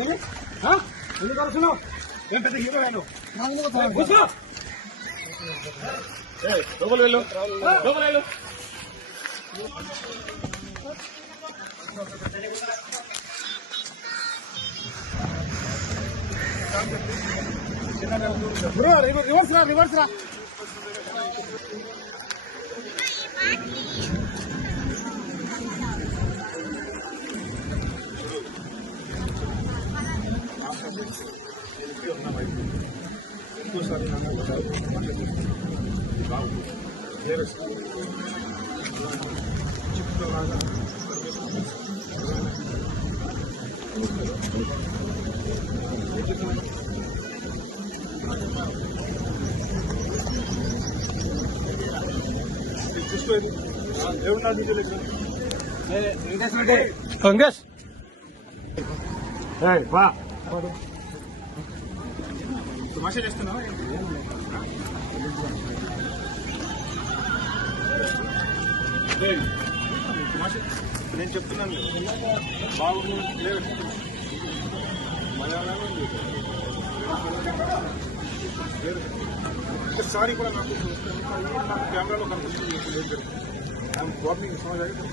ఏమి? ఎందుకు అరుస్తున్నావు? ఏం పెద్ద హీరో నేను కూర్చో. లోపల వెళ్ళు. లోపల వెళ్ళు. రివర్స్ రా రివర్స్ రా よ、名前。どうしたらいいのか、わかる。よろしく。Hey, Angus. Hey, wow. బాగుంది లేదు. చెప్తున్నాను ఉంది. లేదు. ఒకసారి కూడా నాకు నాకు కెమెరాలో కనిపిస్తుంది. ఐఎమ్ వార్నింగ్ సమాజానికి